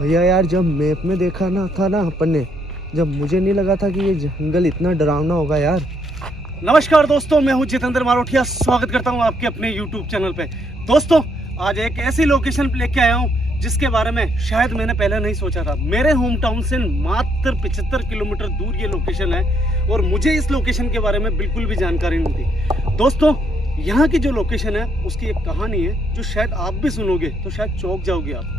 भैया यार, जब मैप में देखा ना था ना अपन ने, जब मुझे नहीं लगा था कि ये जंगल इतना डरावना होगा यार। नमस्कार दोस्तों, मैं हूं जितेंद्र मारोठिया। स्वागत करता हूं आपके अपने YouTube चैनल पे। दोस्तों, आज एक ऐसी लोकेशन लेके आया हूं जिसके बारे में शायद मैंने पहले नहीं सोचा था। मेरे होम टाउन से मात्र 75 किलोमीटर दूर ये लोकेशन है और मुझे इस लोकेशन के बारे में बिल्कुल भी जानकारी नहीं थी। दोस्तों, यहाँ की जो लोकेशन है उसकी एक कहानी है जो शायद आप भी सुनोगे तो शायद चौंक जाओगे आप।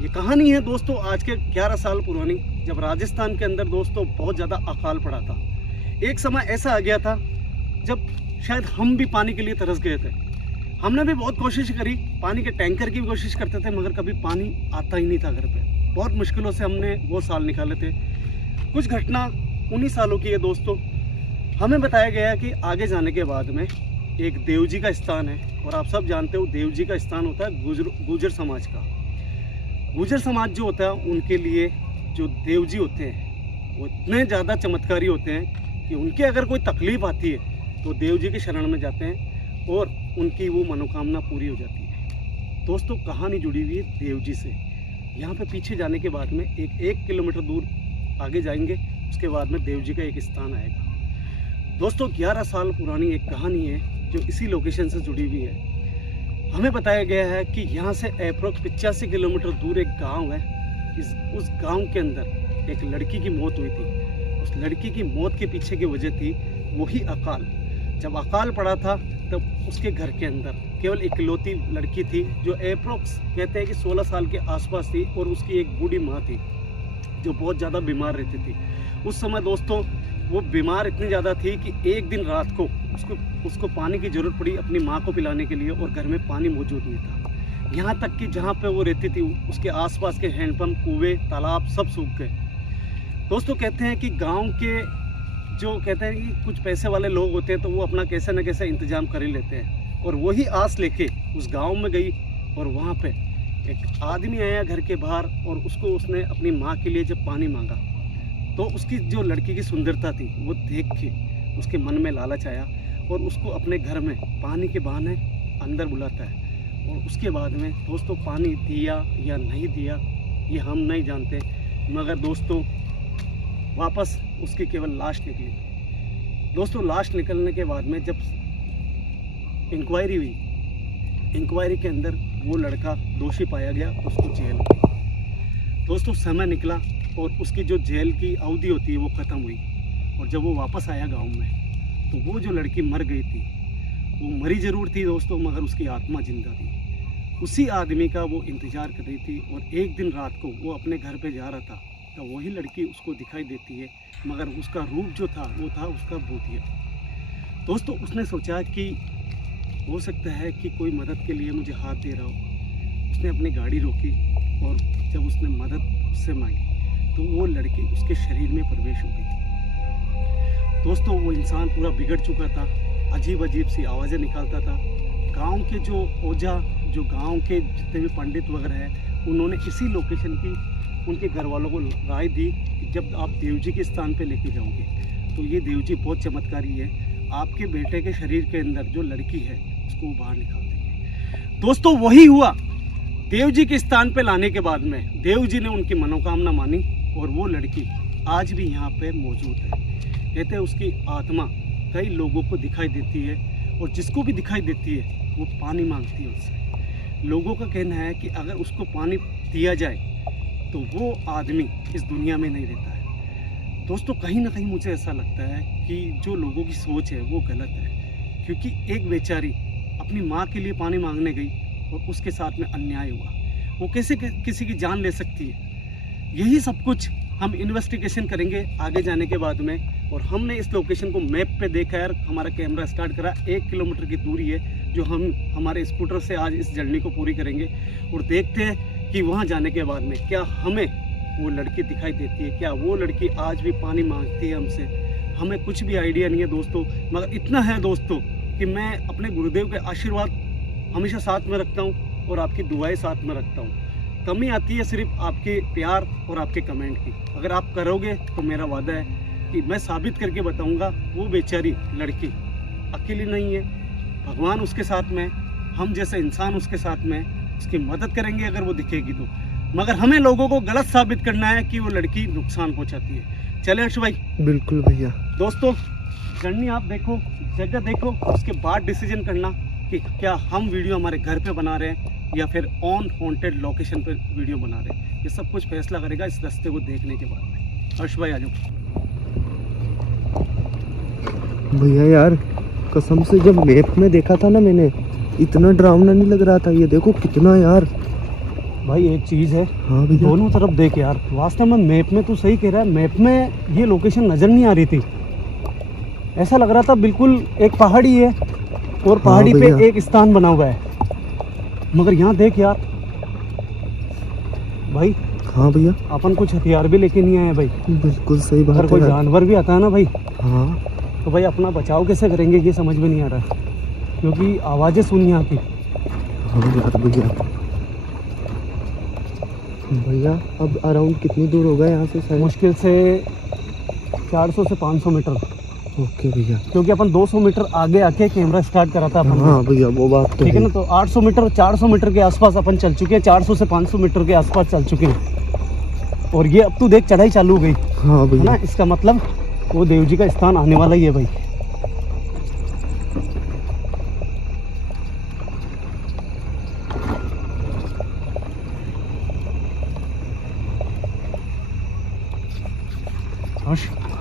ये कहानी है दोस्तों आज के 11 साल पुरानी, जब राजस्थान के अंदर दोस्तों बहुत ज़्यादा अकाल पड़ा था। एक समय ऐसा आ गया था जब शायद हम भी पानी के लिए तरस गए थे। हमने भी बहुत कोशिश करी, पानी के टैंकर की भी कोशिश करते थे, मगर कभी पानी आता ही नहीं था घर पे। बहुत मुश्किलों से हमने वो साल निकाले थे। कुछ घटना उन्हीं सालों की है दोस्तों। हमें बताया गया कि आगे जाने के बाद में एक देव जी का स्थान है, और आप सब जानते हो देव जी का स्थान होता है गुर्जर समाज का। गुर्जर समाज जो होता है उनके लिए जो देव जी होते हैं वो इतने ज़्यादा चमत्कारी होते हैं कि उनके अगर कोई तकलीफ आती है तो देव जी के शरण में जाते हैं और उनकी वो मनोकामना पूरी हो जाती है। दोस्तों, कहानी जुड़ी हुई है देव जी से। यहाँ पे पीछे जाने के बाद में एक किलोमीटर दूर आगे जाएंगे, उसके बाद में देव जी का एक स्थान आएगा। दोस्तों, 11 साल पुरानी एक कहानी है जो इसी लोकेशन से जुड़ी हुई है। हमें बताया गया है कि यहाँ से अप्रोक्स 85 किलोमीटर दूर एक गांव है। उस गांव के अंदर एक लड़की की मौत हुई थी। उस लड़की की मौत के पीछे की वजह थी वही अकाल। जब अकाल पड़ा था तब उसके घर के अंदर केवल इकलौती लड़की थी जो अप्रोक्स कहते हैं कि 16 साल के आसपास थी, और उसकी एक बूढ़ी माँ थी जो बहुत ज़्यादा बीमार रहती थी। उस समय दोस्तों वो बीमार इतनी ज़्यादा थी कि एक दिन रात को उसको पानी की ज़रूरत पड़ी अपनी माँ को पिलाने के लिए, और घर में पानी मौजूद नहीं था। यहाँ तक कि जहाँ पे वो रहती थी उसके आसपास के हैंडपम्प, कुएं, तालाब सब सूख गए। दोस्तों, कहते हैं कि गांव के जो कहते हैं कि कुछ पैसे वाले लोग होते हैं तो वो अपना कैसे न कैसे इंतजाम कर ही लेते हैं, और वही आस लेके उस गाँव में गई। और वहाँ पर एक आदमी आया घर के बाहर, और उसने अपनी माँ के लिए जब पानी मांगा तो उसकी जो लड़की की सुंदरता थी वो देख के उसके मन में लालच आया, और उसको अपने घर में पानी के बहाने अंदर बुलाता है। और उसके बाद में दोस्तों पानी दिया या नहीं दिया ये हम नहीं जानते, मगर दोस्तों वापस उसकी केवल लाश निकली। दोस्तों, लाश निकलने के बाद में जब इंक्वायरी हुई, इंक्वायरी के अंदर वो लड़का दोषी पाया गया, उसको जेल हुई। दोस्तों, समय निकला और उसकी जो जेल की अवधि होती है वो ख़त्म हुई, और जब वो वापस आया गांव में तो वो जो लड़की मर गई थी वो मरी ज़रूर थी दोस्तों, मगर उसकी आत्मा जिंदा थी। उसी आदमी का वो इंतज़ार कर रही थी, और एक दिन रात को वो अपने घर पे जा रहा था तो वही लड़की उसको दिखाई देती है, मगर उसका रूप जो था वो था उसका भूतिया। दोस्तों, उसने सोचा कि हो सकता है कि कोई मदद के लिए मुझे हाथ दे रहा हो। उसने अपनी गाड़ी रोकी, और जब उसने मदद उससे मांगी तो वो लड़की उसके शरीर में प्रवेश हो गई। दोस्तों, वो इंसान पूरा बिगड़ चुका था, अजीब अजीब सी आवाज़ें निकालता था। गांव के जो ओझा, जो गांव के जितने भी पंडित वगैरह हैं, उन्होंने इसी लोकेशन की उनके घर वालों को राय दी कि जब आप देव जी के स्थान पे लेके जाओगे तो ये देव जी बहुत चमत्कारी है, आपके बेटे के शरीर के अंदर जो लड़की है उसको बाहर निकाल देंगे। दोस्तों, वही हुआ। देव जी के स्थान पे लाने के बाद में देव जी ने उनकी मनोकामना मानी, और वो लड़की आज भी यहाँ पे मौजूद है। कहते हैं उसकी आत्मा कई लोगों को दिखाई देती है, और जिसको भी दिखाई देती है वो पानी मांगती है उससे। लोगों का कहना है कि अगर उसको पानी दिया जाए तो वो आदमी इस दुनिया में नहीं रहता है। दोस्तों, कहीं ना कहीं मुझे ऐसा लगता है कि जो लोगों की सोच है वो गलत है, क्योंकि एक बेचारी अपनी माँ के लिए पानी मांगने गई और उसके साथ में अन्याय हुआ। वो कैसे किसी की जान ले सकती है? यही सब कुछ हम इन्वेस्टिगेशन करेंगे आगे जाने के बाद में। और हमने इस लोकेशन को मैप पे देखा है, हमारा कैमरा स्टार्ट करा। 1 किलोमीटर की दूरी है जो हम हमारे स्कूटर से आज इस जर्नी को पूरी करेंगे, और देखते हैं कि वहाँ जाने के बाद में क्या हमें वो लड़की दिखाई देती है, क्या वो लड़की आज भी पानी मांगती है हमसे। हमें कुछ भी आइडिया नहीं है दोस्तों, मगर इतना है दोस्तों कि मैं अपने गुरुदेव के आशीर्वाद हमेशा साथ में रखता हूँ, और आपकी दुआएं साथ में रखता हूँ। कमी आती है सिर्फ आपके प्यार और आपके कमेंट की। अगर आप करोगे तो मेरा वादा है कि मैं साबित करके बताऊंगा वो बेचारी लड़की अकेली नहीं है, भगवान उसके साथ में, हम जैसे इंसान उसके साथ में, उसकी मदद करेंगे अगर वो दिखेगी तो। मगर हमें लोगों को गलत साबित करना है कि वो लड़की नुकसान पहुंचाती है। चले हर्ष भाई। बिल्कुल भैया। दोस्तों जर्नी आप देखो, जगह देखो, उसके बाद डिसीजन करना कि क्या हम वीडियो हमारे घर पे बना रहे हैं या फिर ऑन हॉन्टेड लोकेशन पे वीडियो बना रहे हैं। ये सब कुछ फैसला करेगा इस रास्ते को देखने के बाद में। हर्ष भाई आ जाओ। भैया यार कसम से जब मैप में देखा था ना मैंने, इतना डरावना नहीं लग रहा था। ये देखो कितना यार। भाई एक चीज़ है, हाँ भैया। दोनों तरफ देख यार। वास्तव में मैप में तू सही कह रहा है, मैप में ये लोकेशन नज़र नहीं आ रही थी। ऐसा लग रहा था बिल्कुल एक पहाड़ी है और पहाड़ी पे भैया। एक स्थान बना हुआ है, मगर यहाँ देख यार भाई। हाँ भैया। अपन कुछ हथियार भी लेके नहीं आए भाई। बिल्कुल सही बात अगर है कोई यार। जानवर भी आता है ना भाई, हाँ तो भाई अपना बचाव कैसे करेंगे ये समझ में नहीं आ रहा, क्योंकि आवाज़ें सुनी यहाँ की। हाँ यार भैया। भैया अब अराउंड कितनी दूर होगा यहाँ से शायद? मुश्किल से 400 से 500 मीटर, ओके भैया। क्योंकि अपन 200 मीटर आगे आके कैमरा स्टार्ट करा था अपन। हाँ भैया वो बात तो ठीक है ना। तो 800 मीटर 400 मीटर के आसपास अपन चल चुके हैं, 400 से 500 मीटर के आसपास चल चुके हैं। और ये अब तू देख चढ़ाई चालू हो गई हाँ है ना। भैया। इसका मतलब वो देव जी का स्थान आने वाला ही है भाई।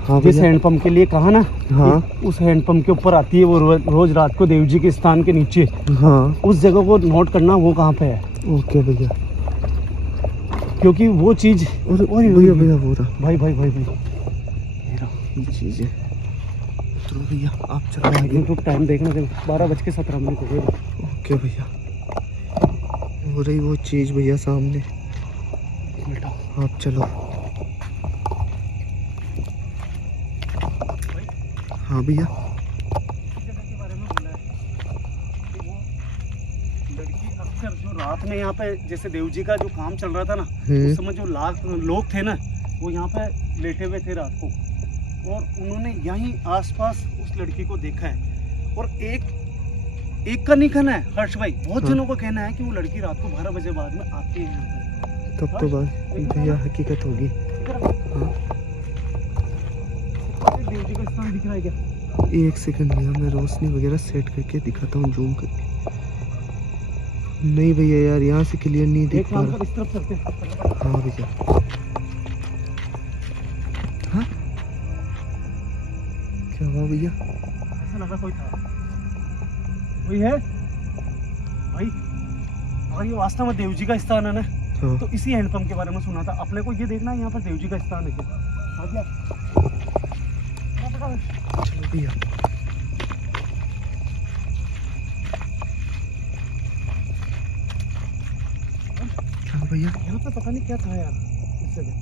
हाँ जिस भैया। हैंडपंप के लिए कहा ना, हाँ कि उस हैंडपंप के ऊपर आती है वो रोज रात को देव जी के स्थान के नीचे। हाँ। उस जगह को नोट करना वो कहाँ पे है, ओके भैया। क्योंकि वो चीज। और भैया भैया वो रहा भाई भाई भाई भाई ये रहा। ये चीज़ है। तो भैया आप चलो आगे। तो टाइम देखना, 12:17 हो गए। ओके भैया। हो रही वो चीज़ भैया सामने। आप चलो। हाँ भैया। लड़की अक्सर जो रात में यहाँ पे, जैसे देव जी का जो काम चल रहा था ना, हम्म। उस समय जो लोग थे ना, वो यहाँ पे लेटे हुए थे रात को, और उन्होंने यहीं आसपास उस लड़की को देखा है। और एक का नहीं कहना है हर्ष भाई, बहुत हाँ। जनों का कहना है कि वो लड़की रात को 12 बजे बाद में आती है यहाँ पे। तब तो बात भैया हकीकत होगी। हाँ। देव जी का स्थान दिख रहा है क्या? एक सेकंड भैया, मैं रोशनी वगैरह सेट करके दिखाता हूँ, जूम करके। नहीं भैया यार यहाँ से क्लियर नहीं दिख एक पा काम रहा। कर, इस तरफ चलते हैं। हाँ भैया। हाँ क्या हुआ भैया? ऐसा लगा कोई था। कोई है भाई? अगर ये वास्तव में देव जी का स्थान है ना, हाँ तो इसी हैंडपंप के बारे में सुना था अपने को। ये देखना है यहाँ पर देव जी का स्थान है क्या। आ गया। चलो भैया। हाँ भैया। यहाँ पे पता नहीं क्या था यार इस जगह।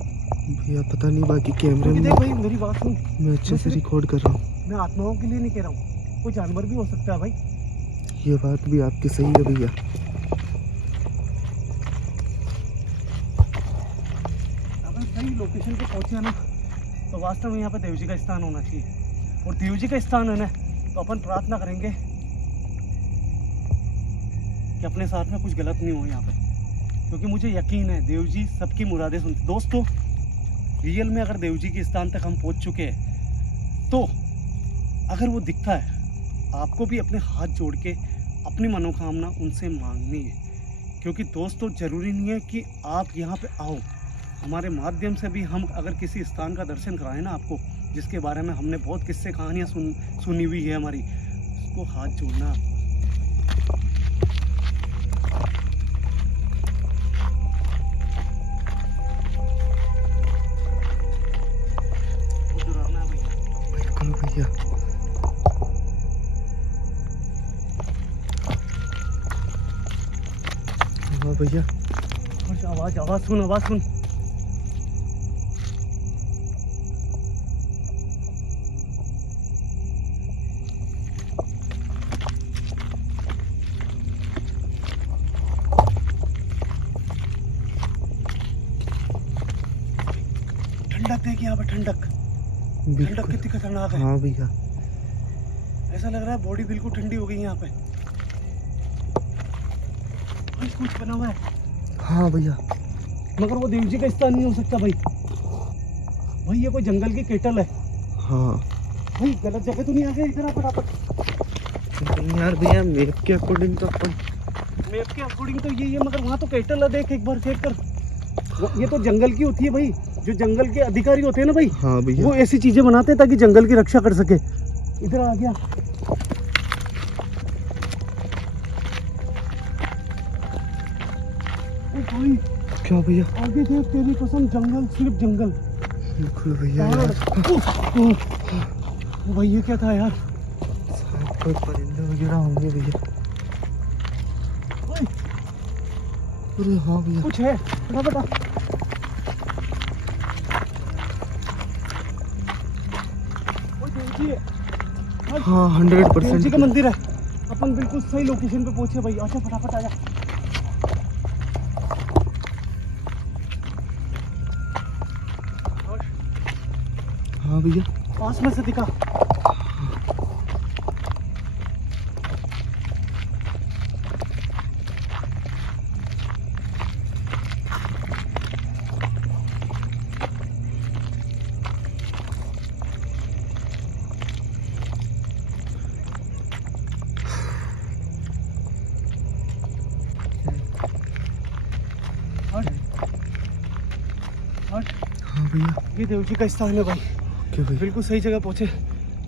भैया पता नहीं, बाकी कैमरे क्योंकि में देख भाई मेरी बात सुन, मैं अच्छे से रिकॉर्ड कर रहा हूँ। मैं आत्माओं के लिए नहीं कह रहा हूँ, कोई जानवर भी हो सकता है भाई। ये बात भी आपकी सही है भैया। अगर सही लोकेशन पे पहुंचे ना, तो वास्तव में यहाँ पे देव जी का स्थान होना चाहिए। और देव जी का स्थान है ना, तो अपन प्रार्थना करेंगे कि अपने साथ में कुछ गलत नहीं हो यहाँ पे, क्योंकि मुझे यकीन है देव जी सबकी मुरादें सुनते। दोस्तों रियल में अगर देव जी के स्थान तक हम पहुंच चुके हैं, तो अगर वो दिखता है, आपको भी अपने हाथ जोड़ के अपनी मनोकामना उनसे मांगनी है। क्योंकि दोस्तों ज़रूरी नहीं है कि आप यहाँ पे आओ, हमारे माध्यम से भी हम अगर किसी स्थान का दर्शन कराएं ना आपको, जिसके बारे में हमने बहुत किस्से कहानियाँ सुनी हुई है हमारी, उसको हाथ जोड़ना। बहुत डरावना है भैया। बिल्कुल भैया। हाँ भैया। आवाज सुन, आवाज सुन। ठंडक देख यहाँ पे, ठंडक बिल्कुल। कितनी खतरनाक है। हाँ भैया। ऐसा लग रहा है बॉडी बिल्कुल ठंडी हो गई यहाँ पे। कुछ बना हुआ है। हाँ भैया। मगर वो देव जी का स्थान नहीं हो सकता भाई। भाई ये कोई जंगल की केटल है। हाँ भाई गलत जगह तो नहीं आ गए इधर फटाफट? नहीं यार भैया, मैप के अकॉर्डिंग तो अपन, मैप के अकॉर्डिंग तो यही है, मगर वहाँ तो केटल है, देख एक बार देख कर। ये तो जंगल की होती है भाई, जो जंगल के अधिकारी होते हैं ना भाई, हाँ भैया, वो ऐसी चीजें बनाते हैं ताकि जंगल की रक्षा कर सके। इधर आ गया। ओ भाई क्या भैया? आगे देख, तेरी कसम जंगल, सिर्फ जंगल। बिल्कुल भैया पहाड़। यार। ओ भाई ये क्या था यार? शायद कोई परिंदे वगैरह होंगे भैया। ओए, अरे हाँ भैया, कुछ है, फटाफट आ। ओ देव जी है। हाँ देव जी 100%। का मंदिर है। अपन बिल्कुल सही लोकेशन पे पहुंचे भाई। अच्छा फटाफट आजा। हाँ भैया, पास में से दिखा। हट हट। हाँ भैया, ये देव जी का स्थान है भाई। क्या भैया? बिल्कुल सही जगह पहुंचे,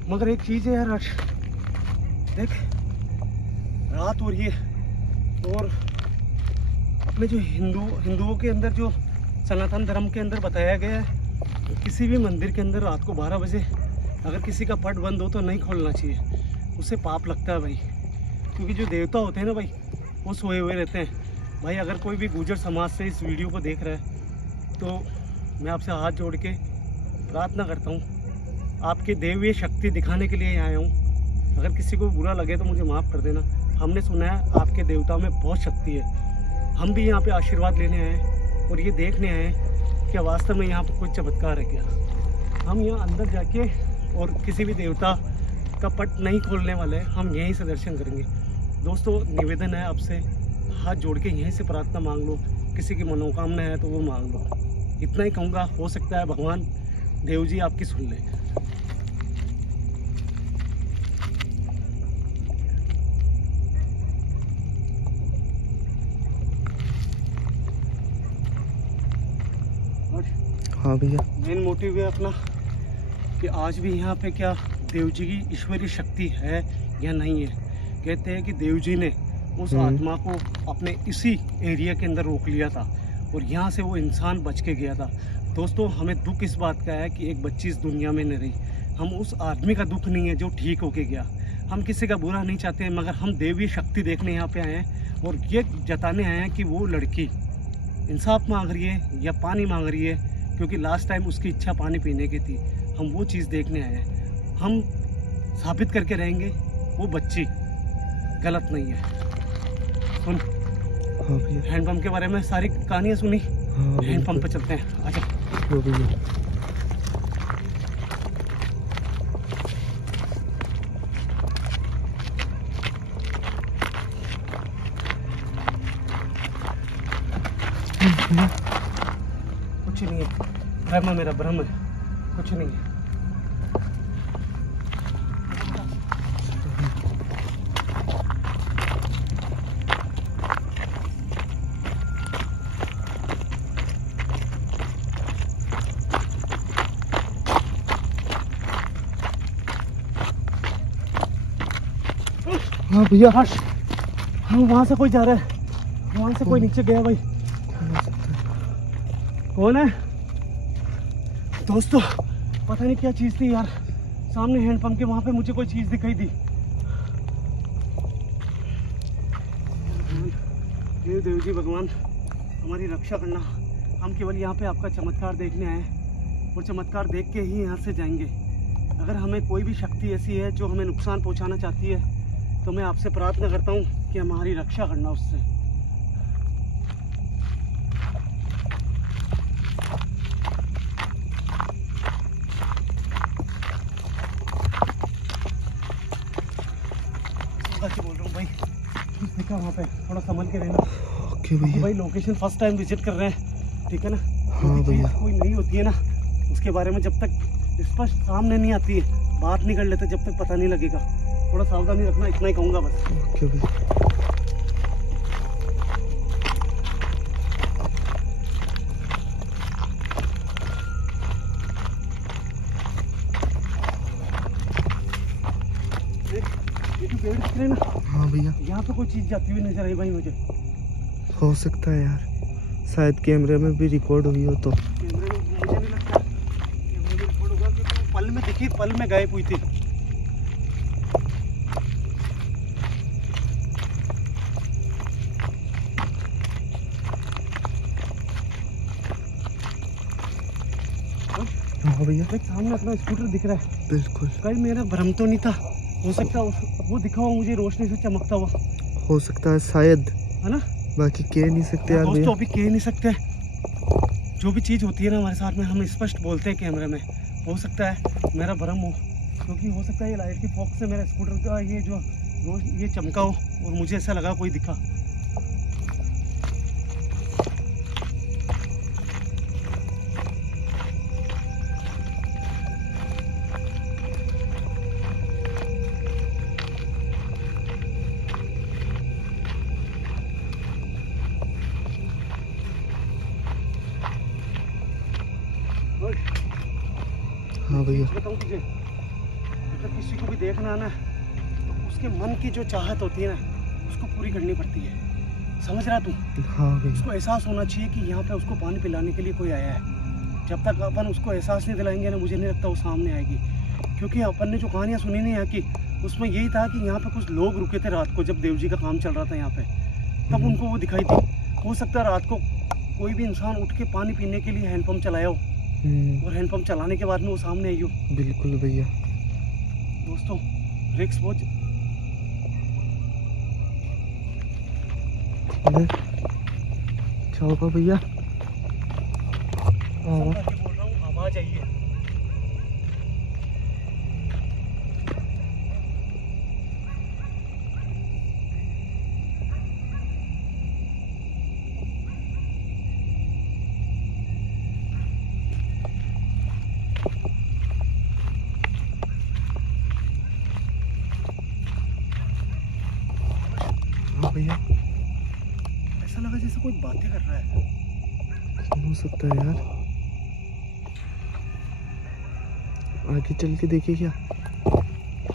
मगर एक चीज है यार आज, देख रात हो रही है और अपने जो हिंदुओं के अंदर, जो सनातन धर्म के अंदर बताया गया है, किसी भी मंदिर के अंदर रात को 12 बजे अगर किसी का पट बंद हो तो नहीं खोलना चाहिए, उससे पाप लगता है भाई। क्योंकि जो देवता होते हैं ना भाई, वो सोए हुए रहते हैं भाई। अगर कोई भी गुर्जर समाज से इस वीडियो को देख रहा है तो मैं आपसे हाथ जोड़ के प्रार्थना करता हूँ, आपके दैवीय शक्ति दिखाने के लिए आया हूँ। अगर किसी को बुरा लगे तो मुझे माफ़ कर देना। हमने सुना है आपके देवता में बहुत शक्ति है। हम भी यहाँ पे आशीर्वाद लेने आए हैं और ये देखने आए हैं कि वास्तव में यहाँ पर कोई चमत्कार है क्या। हम यहाँ अंदर जाके और किसी भी देवता का पट नहीं खोलने वाले हैं, हम यहीं से दर्शन करेंगे। दोस्तों निवेदन है आपसे, हाथ जोड़ के यहीं से प्रार्थना मांग लो। किसी की मनोकामना है तो वो मांग लो। इतना ही कहूँगा, हो सकता है भगवान देव जी आपकी सुन ले। हाँ भैया, मेन मोटिव है अपना कि आज भी यहाँ पे क्या देव जी की ईश्वरीय शक्ति है या नहीं है। कहते हैं कि देव जी ने उस आत्मा को अपने इसी एरिया के अंदर रोक लिया था और यहाँ से वो इंसान बच के गया था। दोस्तों हमें दुख इस बात का है कि एक बच्ची इस दुनिया में नहीं रही। हम उस आदमी का दुख नहीं है जो ठीक होके गया। हम किसी का बुरा नहीं चाहते हैं, मगर हम देवी शक्ति देखने यहाँ पे आए हैं और ये जताने आए हैं कि वो लड़की इंसाफ मांग रही है या पानी मांग रही है, क्योंकि लास्ट टाइम उसकी इच्छा पानी पीने की थी। हम वो चीज़ देखने आए हैं। हम साबित करके रहेंगे वो बच्ची गलत नहीं है। सुन, हाँ भैया, हैंडपम्प के बारे में सारी कहानियाँ सुनी। हाँ हैंडपम्प पे चलते हैं, आजा। हाँ भैया। कुछ नहीं है, भ्रम है मेरा, भ्रम है, कुछ नहीं है। हाँ भैया, हर्ष, हम वहाँ से कोई जा रहा है, वहाँ से कोई नीचे गया भाई। कौन है दोस्तों? पता नहीं क्या चीज़ थी यार, सामने हैंडपम्प के वहाँ पे मुझे कोई चीज़ दिखाई दी। हे देव जी भगवान, हमारी रक्षा करना। हम केवल यहाँ पे आपका चमत्कार देखने आए हैं और चमत्कार देख के ही यहाँ से जाएंगे। अगर हमें कोई भी शक्ति ऐसी है जो हमें नुकसान पहुँचाना चाहती है तो मैं आपसे प्रार्थना करता हूँ कि हमारी रक्षा करना उससे। सच बोल रहा हूँ भाई, कुछ दिखा वहाँ पे, थोड़ा संभल के रहना। ओके भैया। भाई लोकेशन फर्स्ट टाइम विजिट कर रहे हैं ठीक है ना। हाँ कोई भैया। चीज़ कोई नहीं होती है ना, उसके बारे में जब तक स्पष्ट सामने नहीं आती है, बात नहीं कर लेते, जब तक पता नहीं लगेगा। थोड़ा सावधानी रखना, इतना ही कहूँगा बस। ओके भैया। ये जो पेड़ दिख रहे हैं ना, हाँ भैया, यहाँ पे कोई चीज़ जाती हुई नजर आई भाई मुझे। हो सकता है यार, शायद कैमरे में भी रिकॉर्ड हुई हो तो। कैमरे में मुझे नहीं लगता कैमरे में रिकॉर्ड होगा, क्योंकि वो पल में दिखी, पल में गायब हुई थी। हाँ भैया, देख सामने अपना स्कूटर दिख रहा है। बिल्कुल। कहीं मेरा भ्रम तो नहीं था, हो सकता वो दिखा हुआ मुझे रोशनी से चमकता हुआ, हो सकता है शायद, है ना। बाकी कह नहीं सकते यार दोस्तों भैया। अभी कह नहीं सकते, जो भी चीज़ होती है ना हमारे साथ में, हम स्पष्ट बोलते हैं कैमरे में। हो सकता है मेरा भ्रम हो, क्योंकि हो सकता है ये लाइट की फोक से मेरा स्कूटर का ये जो रोज ये चमका हो और मुझे ऐसा लगा कोई दिखा। और हाँ भैया। बताऊँ तुझे, अगर किसी को भी देखना है ना, तो उसके मन की जो चाहत होती है ना, उसको पूरी करनी पड़ती है। समझ रहा तू? हाँ भैया। उसको एहसास होना चाहिए कि यहाँ पे उसको पानी पिलाने के लिए कोई आया है। जब तक अपन उसको एहसास नहीं दिलाएंगे ना, मुझे नहीं लगता वो सामने आएगी। क्योंकि अपन ने जो कहानियाँ सुनी नहीं यहाँ की, उसमें यही था कि यहाँ पे कुछ लोग रुके थे रात को, जब देव जी का काम चल रहा था यहाँ पे, तब उनको वो दिखाई थी। हो सकता है रात को कोई भी इंसान उठ के पानी पीने के लिए हैंडपम्प चलाया हो, और हैंडपम्प चलाने के बाद में वो सामने आई हो। बिल्कुल भैया। दोस्तों रिक्स बहुत क्या होगा भैया? बोल रहा हूँ, आवाज आई है। हाँ भैया, ऐसा लगा जैसे कोई बातें कर रहा है। हो सकता है यार, आगे चल के देखिए क्या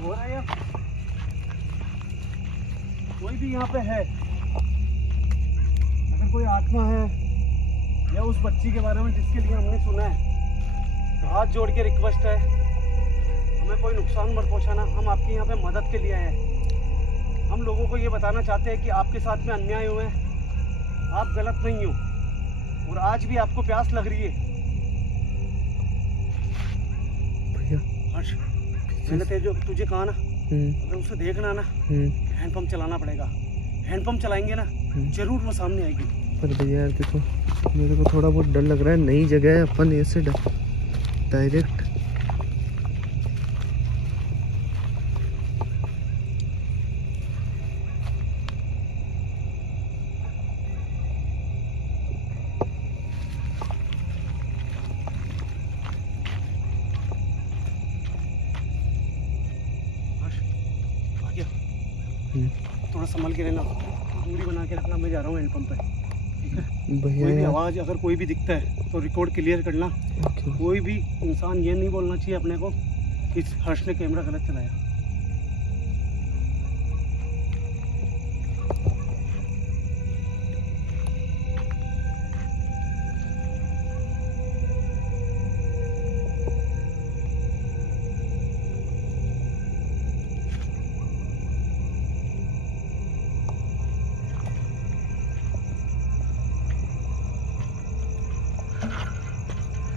हो रहा है यार, कोई भी यहाँ पे है। अगर कोई आत्मा है या उस बच्ची के बारे में जिसके लिए हमने सुना है, हाथ जोड़ के रिक्वेस्ट है, हमें कोई नुकसान मत पहुंचाना। हम आपके यहाँ पे मदद के लिए आए हैं। हम लोगों को ये बताना चाहते हैं कि आपके साथ में अन्याय हुए हैं, आप गलत नहीं हो, और आज भी आपको प्यास लग रही है। भैया। हर्ष, मैंने तुझे कहा ना, अगर उसे देखना ना, हैंडपंप चलाना पड़ेगा। हैंडपंप चलाएंगे ना, जरूर वो सामने आएगी। पर भैया यार देखो, मेरे को थोड़ा बहुत डर लग रहा है, नई जगह है, अपन ऐसे डायरेक्ट। थोड़ा संभल के रहना, दूरी बना के रखना। मैं जा रहा हूँ हैंडपंप पे, ठीक है? भैया कोई भी यार, आवाज़ अगर कोई भी दिखता है तो रिकॉर्ड क्लियर करना। कोई भी इंसान ये नहीं बोलना चाहिए अपने को कि हर्ष ने कैमरा गलत चलाया।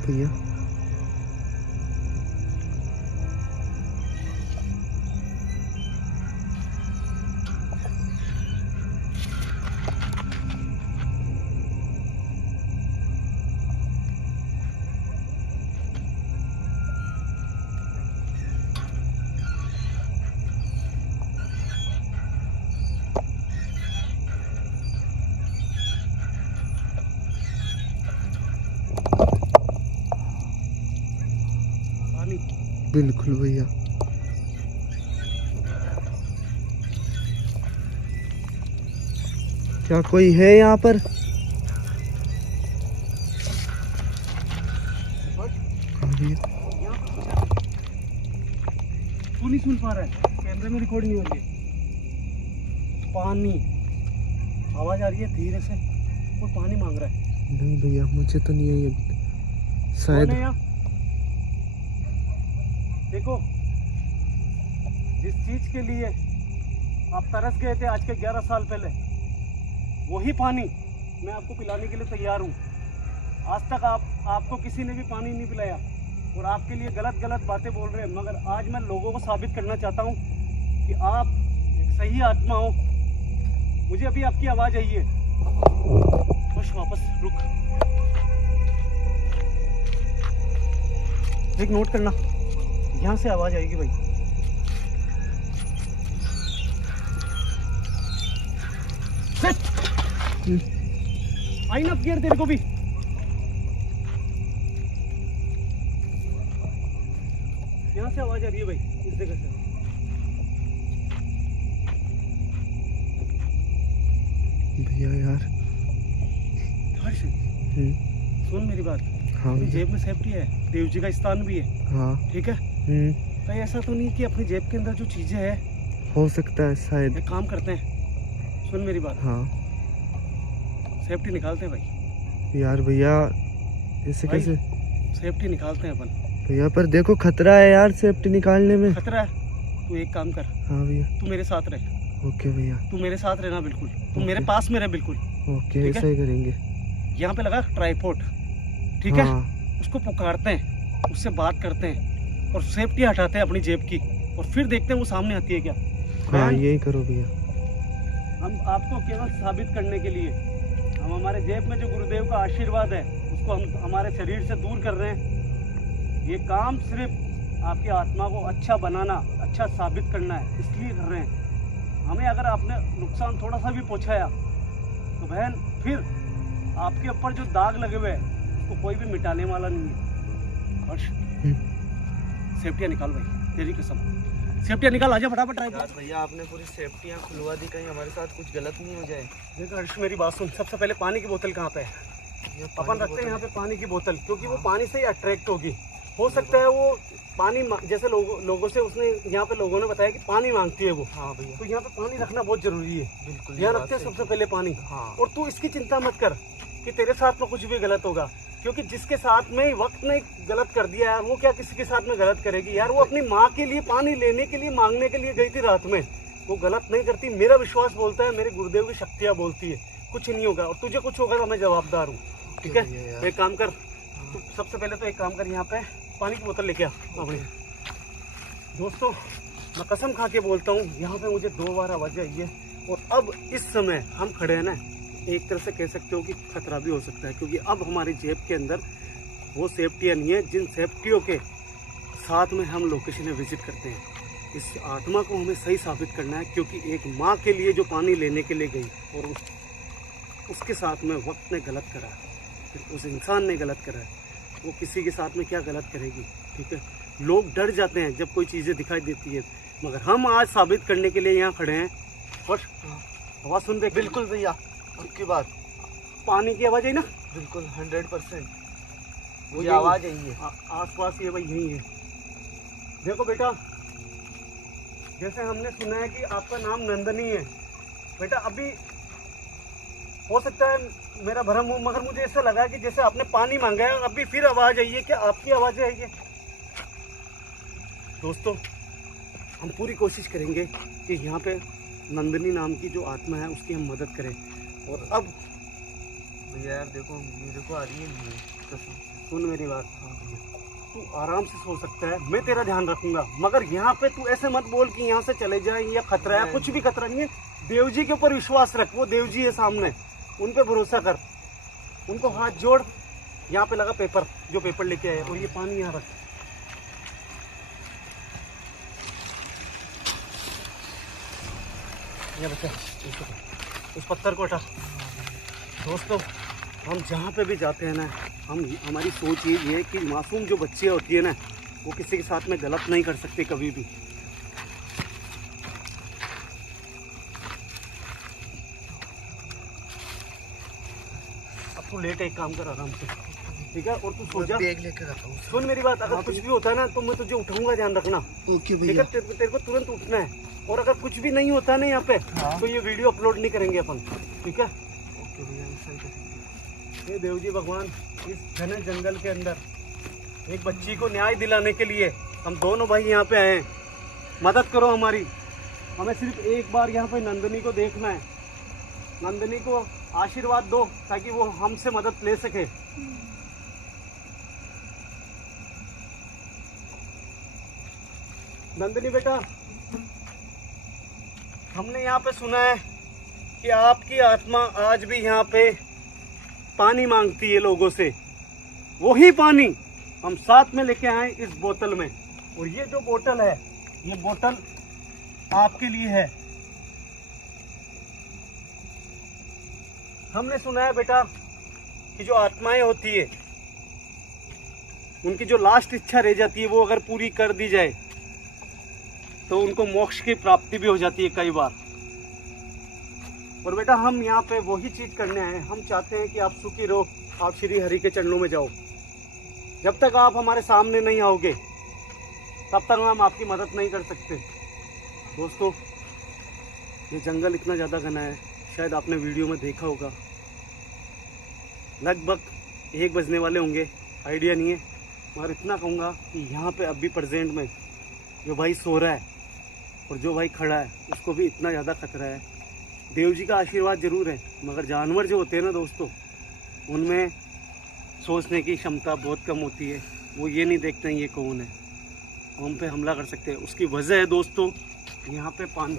भैया बिल्कुल भैया। क्या कोई है यहाँ पर? तू नहीं सुन पा रहा है? कैमरे में रिकॉर्ड नहीं हो रही है। पानी, आवाज आ रही है धीरे से, कोई पानी मांग रहा है। नहीं भैया, मुझे तो नहीं आई अभी शायद। कौन है यहाँ? देखो, जिस चीज के लिए आप तरस गए थे आज के 11 साल पहले, वही पानी मैं आपको पिलाने के लिए तैयार हूँ। आज तक आपको किसी ने भी पानी नहीं पिलाया और आपके लिए गलत गलत बातें बोल रहे हैं, मगर आज मैं लोगों को साबित करना चाहता हूँ कि आप एक सही आत्मा हो। मुझे अभी आपकी आवाज़ आई है। खुश वापस रुक, एक नोट करना, यहाँ से आवाज़ आएगी भाई। आई ना गियर तेरे को भी। यहाँ से आवाज आ रही है भाई, इस जगह से। भैया यार। हर्ष, सुन मेरी बात। हाँ अपनी भैया। जेब में सेफ्टी है, देव जी का स्थान भी है। हाँ। ठीक है। कहीं ऐसा तो नहीं कि अपनी जेब के अंदर जो चीजें है, हो सकता है शायद। एक काम करते हैं, सुन मेरी बात। हाँ सेफ्टी निकालते हैं भाई। यार भैया, ऐसे भाई, कैसे? सेफ्टी निकालते हैं अपन। भैया पर देखो, खतरा है यार सेफ्टी निकालने में। खतरा है? तू एक काम कर। हाँ भैया। तू मेरे साथ रह। ओके भैया। तू मेरे साथ रहना, बिल्कुल। तू मेरे पास में रह, बिल्कुल। ओके, ऐसा ही करेंगे। यहाँ पे लगा ट्राइपॉड, ठीक है। हाँ। उसको पुकारते हैं, उससे बात करते हैं और सेफ्टी हटाते हैं अपनी जेब की, और फिर देखते हैं वो सामने आती है क्या। हाँ, यही करो भैया। हम आपको केवल साबित करने के लिए, हम हमारे जेब में जो गुरुदेव का आशीर्वाद है उसको हम हमारे शरीर से दूर कर रहे हैं। ये काम सिर्फ आपकी आत्मा को अच्छा बनाना, अच्छा साबित करना है, इसलिए कर रहे हैं। हमें अगर आपने नुकसान थोड़ा सा भी पहुंचाया तो बहन, फिर आपके ऊपर जो दाग लगे हुए हैं उसको कोई भी मिटाने वाला नहीं है। हर्ष, सेफ्टियाँ निकाल भाई, तेरी कसम, सेफ्टियाँ निकाल। आजा फटाफट। यार भैया, आपने पूरी सेफ्टियाँ खुलवा दी, कहीं हमारे साथ कुछ गलत नहीं हो जाए। देख हर्ष, मेरी बात सुन। सबसे पहले पानी की बोतल कहाँ पे है? अपन रखते हैं यहाँ पे पानी की बोतल, क्योंकि वो पानी से ही अट्रैक्ट होगी। हो सकता है वो पानी जैसे लोगों से उसने यहाँ पे लोगों ने बताया कि पानी मांगती है वो। हाँ भैया। तो यहाँ पे पानी रखना बहुत जरूरी है। बिल्कुल, यहाँ रखते हैं सबसे पहले पानी। हाँ। और तू इसकी चिंता मत कर कि तेरे साथ में कुछ भी गलत होगा, क्योंकि जिसके साथ में वक्त ने गलत कर दिया यार, वो क्या किसी के साथ में गलत करेगी यार। वो अपनी माँ के लिए पानी लेने के लिए, मांगने के लिए गई थी रात में, वो गलत नहीं करती। मेरा विश्वास बोलता है, मेरे गुरुदेव की शक्तियाँ बोलती है कुछ नहीं होगा, और तुझे कुछ होगा तो मैं जवाबदार हूँ। ठीक है, तो एक काम कर, तू सबसे पहले तो एक काम कर, यहाँ पे पानी की बोतल लेके आ अपनी। दोस्तों, मैं कसम खा के बोलता हूँ, यहाँ पे मुझे 2 बार आवाज़ आई है। और अब इस समय हम खड़े हैं ना, एक तरह से कह सकते हो कि खतरा भी हो सकता है, क्योंकि अब हमारी जेब के अंदर वो सेफ्टियाँ नहीं है जिन सेफ्टियों के साथ में हम लोकेशन विजिट करते हैं। इस आत्मा को हमें सही साबित करना है, क्योंकि एक माँ के लिए जो पानी लेने के लिए गई और उसके साथ में वक्त ने गलत करा है, फिर उस इंसान ने गलत करा है, वो किसी के साथ में क्या गलत करेगी। ठीक है, लोग डर जाते हैं जब कोई चीज़ें दिखाई देती है, मगर हम आज साबित करने के लिए यहाँ खड़े हैं। और आवाज़ सुन दे। बिल्कुल भैया, आपकी बात। पानी की आवाज़ आई ना? बिल्कुल 100% वो ये आवाज़ आई है। आस पास ये भाई यही है। देखो बेटा, जैसे हमने सुना है कि आपका नाम नंदनी है बेटा। अभी हो सकता है मेरा भ्रम हो, मगर मुझे ऐसा लगा कि जैसे आपने पानी मांगा है, अभी फिर आवाज़ आई है। क्या आपकी आवाज़ आई है? दोस्तों, हम पूरी कोशिश करेंगे कि यहाँ पे नंदनी नाम की जो आत्मा है उसकी हम मदद करें। और अब भैया यार देखो, मेरे को आ रही है कसम। सुन मेरी बात। हाँ भैया, तू आराम से सो सकता है, मैं तेरा ध्यान रखूंगा, मगर यहाँ पे तू ऐसे मत बोल कि यहाँ से चले जाए या खतरा है। कुछ भी खतरा नहीं है। देव जी के ऊपर विश्वास रख, वो देव जी है सामने, उन पे भरोसा कर, उनको हाथ जोड़। यहाँ पे लगा पेपर, जो पेपर लेके आए, और ये पानी यहाँ रख। ये बच्चा, उस पत्थर को हटा। दोस्तों, हम जहाँ पे भी जाते हैं ना, हमारी सोच ये है कि मासूम जो बच्चियाँ होती है ना, वो किसी के साथ में गलत नहीं कर सकते कभी भी। अब तू लेट एक काम कर आराम से, ठीक है? और तू सो जा। बैग लेकर आता हूँ। सुन मेरी बात, अगर कुछ भी होता है ना तो मैं तुझे उठाऊंगा, ध्यान रखना। ओके ठीक भैया। है? तेरे को तुरंत उठना है। और अगर कुछ भी नहीं होता ना यहाँ पे, हाँ। तो ये वीडियो अपलोड नहीं करेंगे अपन, ठीक है? ओके भैया, सही करेंगे। हे देव जी भगवान, इस घने जंगल के अंदर एक बच्ची को न्याय दिलाने के लिए हम दोनों भाई यहाँ पे आए हैं। मदद करो हमारी। हमें सिर्फ एक बार यहाँ पे नंदिनी को देखना है। नंदिनी को आशीर्वाद दो ताकि वो हमसे मदद ले सके। नंदिनी बेटा, हमने यहाँ पे सुना है कि आपकी आत्मा आज भी यहाँ पे पानी मांगती है लोगों से। वही पानी हम साथ में लेके आए इस बोतल में। और ये जो बोतल है, ये बोतल आपके लिए है। हमने सुना है बेटा कि जो आत्माएं होती है, उनकी जो लास्ट इच्छा रह जाती है, वो अगर पूरी कर दी जाए तो उनको मोक्ष की प्राप्ति भी हो जाती है कई बार। और बेटा हम यहाँ पे वही चीज करने आए हैं। हम चाहते हैं कि आप सुखी रहो, आप श्री हरि के चरणों में जाओ। जब तक आप हमारे सामने नहीं आओगे तब तक हम आपकी मदद नहीं कर सकते। दोस्तों, ये जंगल इतना ज़्यादा घना है, शायद आपने वीडियो में देखा होगा। लगभग 1 बजने वाले होंगे, आइडिया नहीं है, मगर इतना कहूँगा कि यहाँ पे अभी प्रेजेंट में जो भाई सो रहा है और जो भाई खड़ा है, उसको भी इतना ज़्यादा खतरा है। देव जी का आशीर्वाद जरूर है, मगर जानवर जो होते हैं ना दोस्तों, उनमें सोचने की क्षमता बहुत कम होती है। वो ये नहीं देखते हैं ये कौन है, हम पे हमला कर सकते हैं। उसकी वजह है दोस्तों यहाँ पे पानी।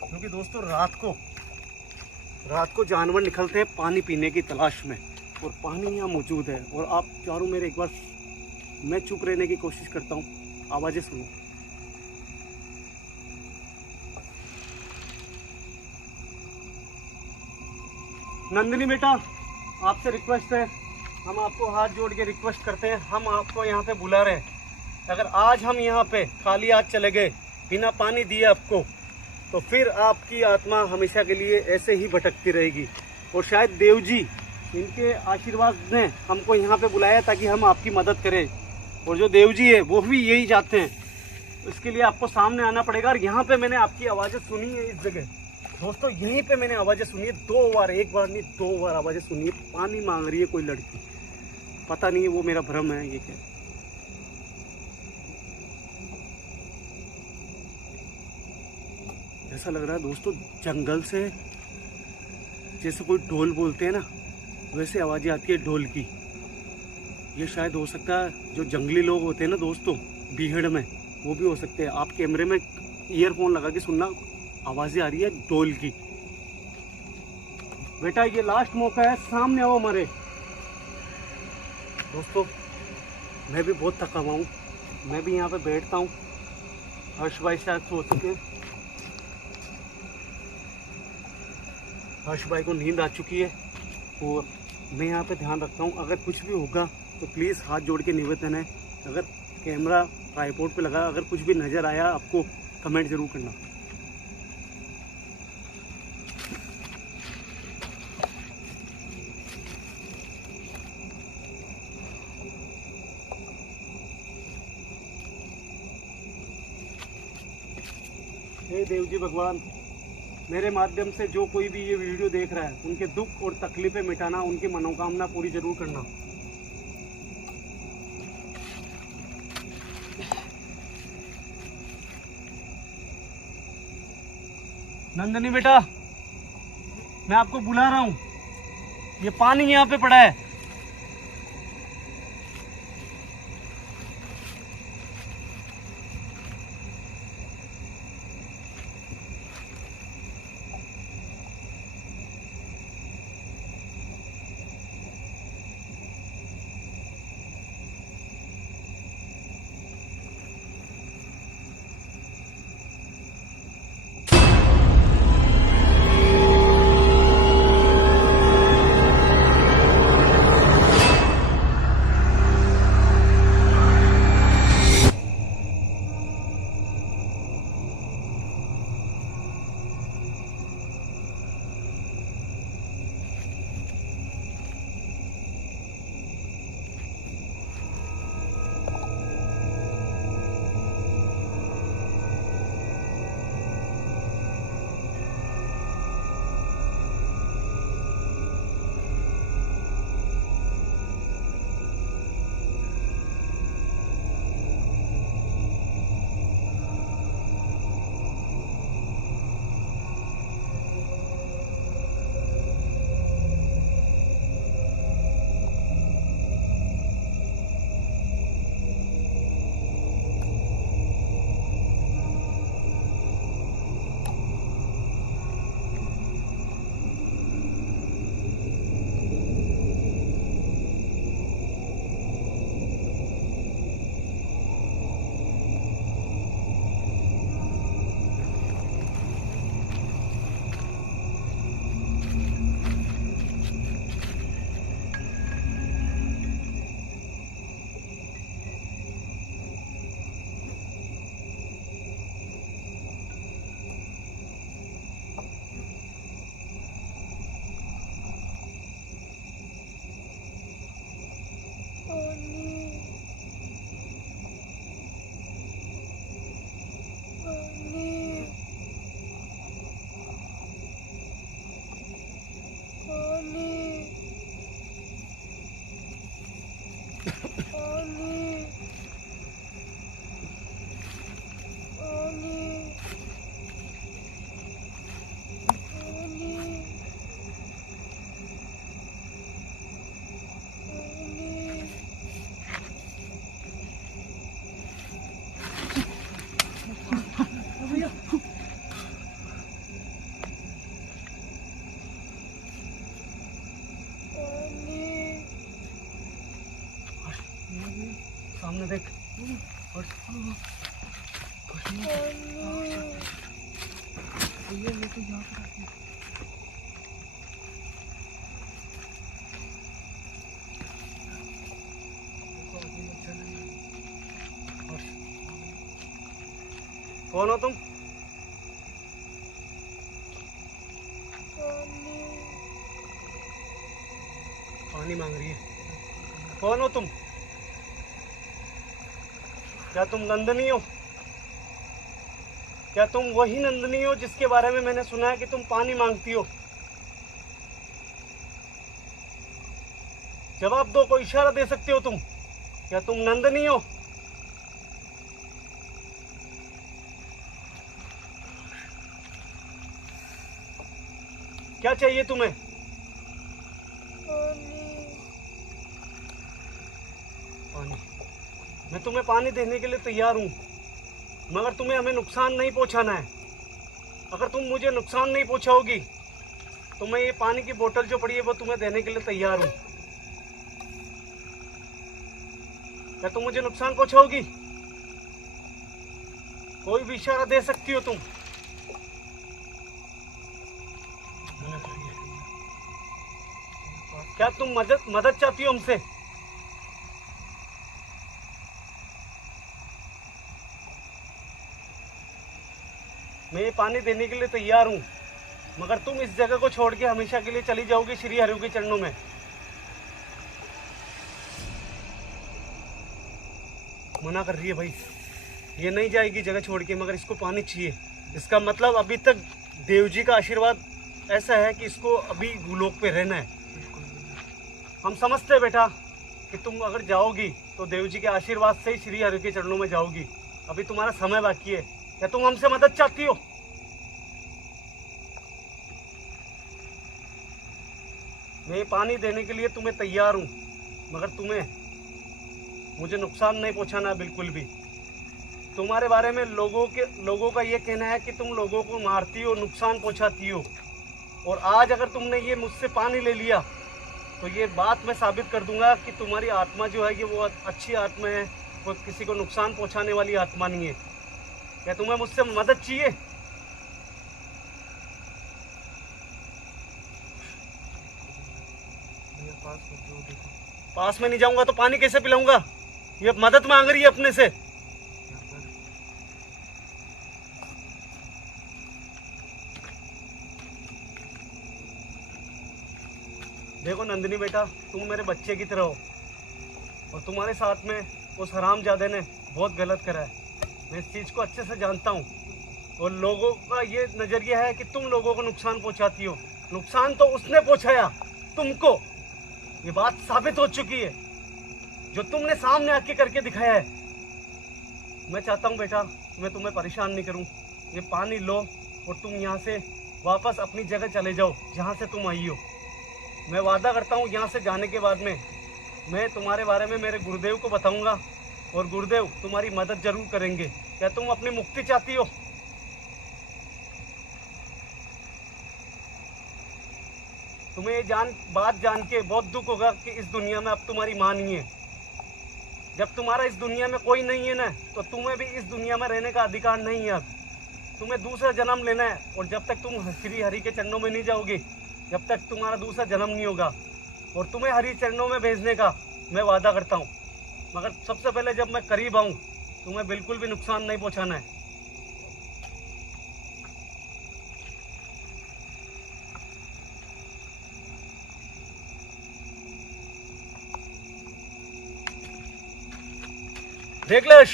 क्योंकि दोस्तों रात को जानवर निकलते हैं पानी पीने की तलाश में, और पानी यहाँ मौजूद है। और आप चारों मेरे एक बार, मैं चुप रहने की कोशिश करता हूँ, आवाजें सुनो। नंदिनी बेटा, आपसे रिक्वेस्ट है, हम आपको हाथ जोड़ के रिक्वेस्ट करते हैं, हम आपको यहाँ पे बुला रहे हैं। अगर आज हम यहाँ पे खाली हाथ चले गए, बिना पानी दिए आपको, तो फिर आपकी आत्मा हमेशा के लिए ऐसे ही भटकती रहेगी। और शायद देव जी, इनके आशीर्वाद ने हमको यहाँ पे बुलाया ताकि हम आपकी मदद करें। और जो देव जी है वो भी यही चाहते हैं। इसके लिए आपको सामने आना पड़ेगा। और यहाँ पे मैंने आपकी आवाज़ें सुनी है, इस जगह दोस्तों, यहीं पे मैंने आवाज़ें सुनी है 2 बार, 1 बार नहीं 2 बार आवाज़ें सुनी है। पानी मांग रही है कोई लड़की, पता नहीं है वो मेरा भ्रम है ये क्या। ऐसा लग रहा है दोस्तों जंगल से जैसे कोई ढोल बोलते हैं ना, वैसे आवाज़ें आती है ढोल की। ये शायद हो सकता है जो जंगली लोग होते हैं ना दोस्तों, बीहड़ में, वो भी हो सकते हैं। आप कैमरे में ईयरफोन लगा के सुनना, आवाज़ें आ रही है ढोल की। बेटा ये लास्ट मौका है, सामने आओ हमारे। दोस्तों मैं भी बहुत थका हुआ हूँ, मैं भी यहाँ पे बैठता हूँ। हर्ष भाई शायद सो चुके हैं, हर्ष भाई को नींद आ चुकी है। और मैं यहाँ पे ध्यान रखता हूँ, अगर कुछ भी होगा तो प्लीज़ हाथ जोड़ के निवेदन है, अगर कैमरा ट्राइपॉड पे लगा, अगर कुछ भी नज़र आया आपको, कमेंट ज़रूर करना। हे देव जी भगवान, मेरे माध्यम से जो कोई भी ये वीडियो देख रहा है, उनके दुख और तकलीफें मिटाना, उनकी मनोकामना पूरी जरूर करना। नंदिनी बेटा, मैं आपको बुला रहा हूँ, ये पानी यहाँ पे पड़ा है। सामने देख। कौन हो तुम? पानी मांग रही है। कौन हो तुम? क्या तुम नंदनी हो? क्या तुम वही नंदनी हो जिसके बारे में मैंने सुना है कि तुम पानी मांगती हो? जवाब दो, कोई इशारा दे सकते हो तुम? क्या तुम नंदनी हो? क्या चाहिए तुम्हें? पानी। मैं तुम्हें पानी देने के लिए तैयार हूं, मगर तुम्हें हमें नुकसान नहीं पहुंचाना है। अगर तुम मुझे नुकसान नहीं पहुंचाओगी तो मैं ये पानी की बोतल जो पड़ी है वो तुम्हें देने के लिए तैयार हूं। क्या तुम मुझे नुकसान पहुंचाओगी? कोई भी इशारा दे सकती हो तुम? क्या तुम मदद चाहती हो हमसे? मैं ये पानी देने के लिए तैयार हूं, मगर तुम इस जगह को छोड़ के हमेशा के लिए चली जाओगी श्री हरि के चरणों में। मना कर रही है भाई, ये नहीं जाएगी जगह छोड़ के, मगर इसको पानी चाहिए। इसका मतलब अभी तक देव जी का आशीर्वाद ऐसा है कि इसको अभी भूलोक पे रहना है। हम समझते हैं बेटा कि तुम अगर जाओगी तो देव जी के आशीर्वाद से ही श्री हरि के चरणों में जाओगी। अभी तुम्हारा समय बाकी है। क्या तुम हमसे मदद चाहती हो? मैं पानी देने के लिए तुम्हें तैयार हूं, मगर तुम्हें मुझे नुकसान नहीं पहुंचाना है बिल्कुल भी। तुम्हारे बारे में लोगों का ये कहना है कि तुम लोगों को मारती हो, नुकसान पहुंचाती हो। और आज अगर तुमने ये मुझसे पानी ले लिया तो ये बात मैं साबित कर दूंगा कि तुम्हारी आत्मा जो है ये वो अच्छी आत्मा है, वो किसी को नुकसान पहुंचाने वाली आत्मा नहीं है। क्या तुम्हें मुझसे मदद चाहिए? पास में नहीं जाऊंगा तो पानी कैसे पिलाऊंगा? ये मदद मांग रही है अपने से। देखो नंदिनी बेटा, तुम मेरे बच्चे की तरह हो और तुम्हारे साथ में उस हरामजादे ने बहुत गलत करा है। मैं इस चीज़ को अच्छे से जानता हूँ और लोगों का ये नज़रिया है कि तुम लोगों को नुकसान पहुँचाती हो। नुकसान तो उसने पहुँचाया तुमको, ये बात साबित हो चुकी है, जो तुमने सामने आके करके दिखाया है। मैं चाहता हूँ बेटा मैं तुम्हें परेशान नहीं करूँ। ये पानी लो और तुम यहाँ से वापस अपनी जगह चले जाओ जहाँ से तुम आई हो। मैं वादा करता हूँ यहाँ से जाने के बाद में मैं तुम्हारे बारे में मेरे गुरुदेव को बताऊँगा और गुरुदेव तुम्हारी मदद जरूर करेंगे। क्या तुम अपनी मुक्ति चाहती हो? तुम्हें ये बात जान के बहुत दुख होगा कि इस दुनिया में अब तुम्हारी माँ नहीं है। जब तुम्हारा इस दुनिया में कोई नहीं है ना, तो तुम्हें भी इस दुनिया में रहने का अधिकार नहीं है। अब तुम्हें दूसरा जन्म लेना है और जब तक तुम श्री हरि के चरणों में नहीं जाओगे, जब तक तुम्हारा दूसरा जन्म नहीं होगा और तुम्हें हरि चरणों में भेजने का मैं वादा करता हूँ। मगर सबसे पहले जब मैं करीब आऊँ तुम्हें बिल्कुल भी नुकसान नहीं पहुँचाना है। देख ले,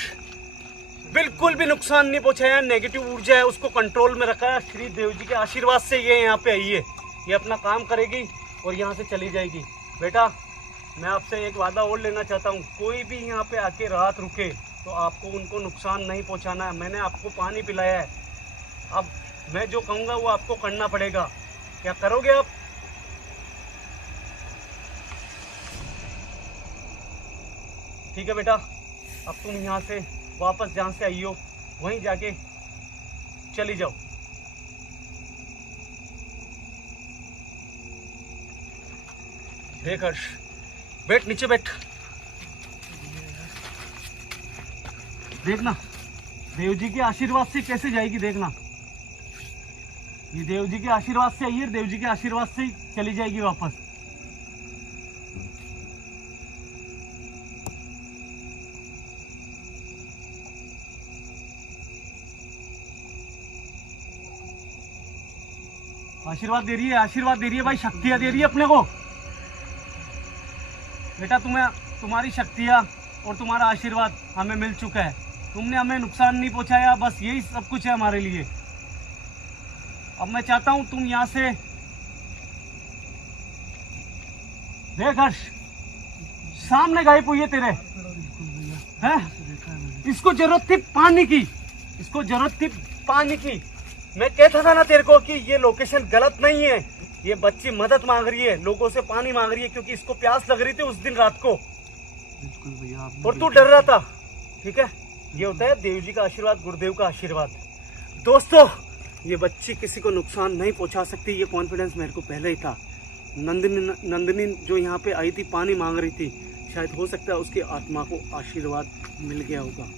बिल्कुल भी नुकसान नहीं पहुंचाया। नेगेटिव ऊर्जा है उसको कंट्रोल में रखा है। श्री देव जी के आशीर्वाद से ये यहाँ पे आई है, ये अपना काम करेगी और यहाँ से चली जाएगी। बेटा मैं आपसे एक वादा और लेना चाहता हूँ, कोई भी यहाँ पे आके रात रुके तो आपको उनको नुकसान नहीं पहुँचाना है। मैंने आपको पानी पिलाया है, अब मैं जो कहूँगा वो आपको करना पड़ेगा। क्या करोगे आप? ठीक है बेटा, अब तुम यहाँ से वापस जहाँ से आई हो वहीं जाके चली जाओ। देख हर्ष, बैठ नीचे बैठ। देखना देव जी के आशीर्वाद से कैसे जाएगी, देखना ये देव जी के आशीर्वाद से आई है, देव जी के आशीर्वाद से ही चली जाएगी वापस। आशीर्वाद दे रही है, आशीर्वाद दे रही है भाई, शक्तियां दे रही है अपने को। बेटा तुम्हारी शक्तियां और तुम्हारा आशीर्वाद हमें मिल चुका है। तुमने हमें नुकसान नहीं पहुंचाया, बस यही सब कुछ है हमारे लिए। अब मैं चाहता हूं तुम यहां से देख हर्ष, सामने गायब हुई है तेरे, हैं? इसको जरूरत थी पानी की, इसको जरूरत थी पानी की। मैं कहता था ना तेरे को कि ये लोकेशन गलत नहीं है। ये बच्ची मदद मांग रही है, लोगों से पानी मांग रही है, क्योंकि इसको प्यास लग रही थी उस दिन रात को। बिल्कुल भैया, और तू डर रहा था। ठीक है, ये होता है देव जी का आशीर्वाद, गुरुदेव का आशीर्वाद। दोस्तों, ये बच्ची किसी को नुकसान नहीं पहुंचा सकती, ये कॉन्फिडेंस मेरे को पहले ही था। नंदिनी जो यहाँ पे आई थी, पानी मांग रही थी, शायद हो सकता है उसकी आत्मा को आशीर्वाद मिल गया होगा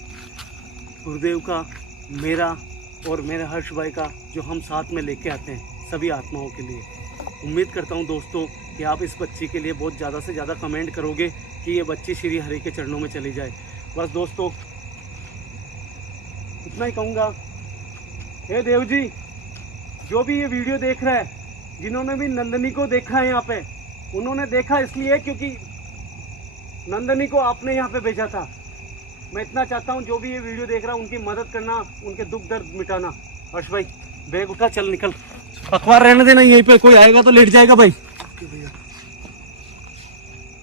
गुरुदेव का, मेरा और मेरे हर्ष भाई का, जो हम साथ में लेके आते हैं सभी आत्माओं के लिए। उम्मीद करता हूँ दोस्तों कि आप इस बच्ची के लिए बहुत ज़्यादा से ज़्यादा कमेंट करोगे कि ये बच्ची श्री हरि के चरणों में चली जाए। बस दोस्तों इतना ही कहूँगा। हे देव जी, जो भी ये वीडियो देख रहा है, जिन्होंने भी नंदिनी को देखा है यहाँ पे, उन्होंने देखा इसलिए क्योंकि नंदिनी को आपने यहाँ पे भेजा था। मैं इतना चाहता हूँ जो भी ये वीडियो देख रहा है उनकी मदद करना, उनके दुख दर्द मिटाना। हर्ष भाई बैग उठा, चल निकल, अखबार रहने देना यहीं पे, कोई आएगा तो लेट जाएगा भाई। भैया